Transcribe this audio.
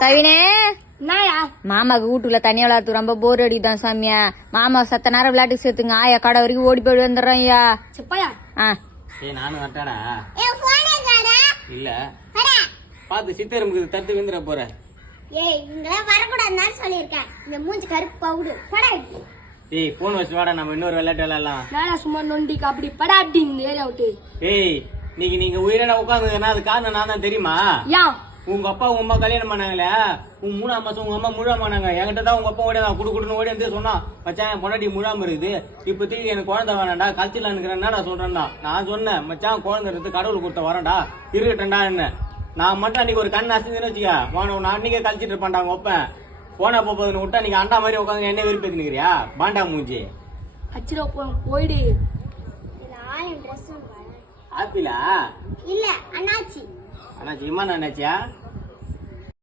கவினே மாமாக்கு வீட்டுல தண்ணி விளையாடுறது ரொம்ப போர் அடிக்குதான் சாமியா. மாமா சத்த நேரம் விளையாட்டு சேர்த்துங்க. ஆயா கடை வரைக்கும் ஓடி போய் வந்துடுறோம் ஐயா. நானும் வரட்டாடா இல்ல பாத்து சித்தருக்கு தத்து விந்துற போறேன். ஏய் போன் வச்சு வாடா, நம்ம இன்னொரு விளையாட்டு விளையாடலாம். சும்மா நொண்டிக்கு அப்படி படா அப்படி ஏரியா விட்டு. ஏய் நீங்க உயிரின உட்காந்துங்கன்னா அது காரணம் நான் தான் தெரியுமா? உங்க அப்பா உங்க அம்மா கல்யாணம் பண்ணாங்களே, உங்க 3ஆம் மாசம் உங்க அம்மா முழாம பண்ணாங்க. என்கிட்ட தான் உங்க அப்பா ஓடி குடுக்குடுன்னு ஓடி வந்து சொன்னா, மச்சான் என் பொண்டாட்டி முழாம இருக்குது, இப்ப திரும்பி எனக்கு குழந்தை வேணாண்டா கழிச்சிடலான்னு நான் சொல்றேன்டா. நான் சொன்னேன் மச்சான் குழந்தை இருந்து கடவுள் கொடுத்த வரேன்டா இருக்கட்டா என்ன. நான் மட்டும் அன்னைக்கு ஒரு கண் அசைஞ்சுன்னு வச்சுக்க, நான் அன்னைக்கே கழிச்சிட்டு இருப்பேன்டா. உங்க ஒப்பேன் போனா போகுதுன்னு விட்டா நீங்க அண்டா மாதிரி உட்காந்து என்ன விருப்பத்துனுக்கிறியா பாண்டா மூஞ்சி போயிடு. ஆப்பிளா இல்ல அண்ணாச்சி. அண்ணாச்சி இம்மா அண்ணாச்சியா?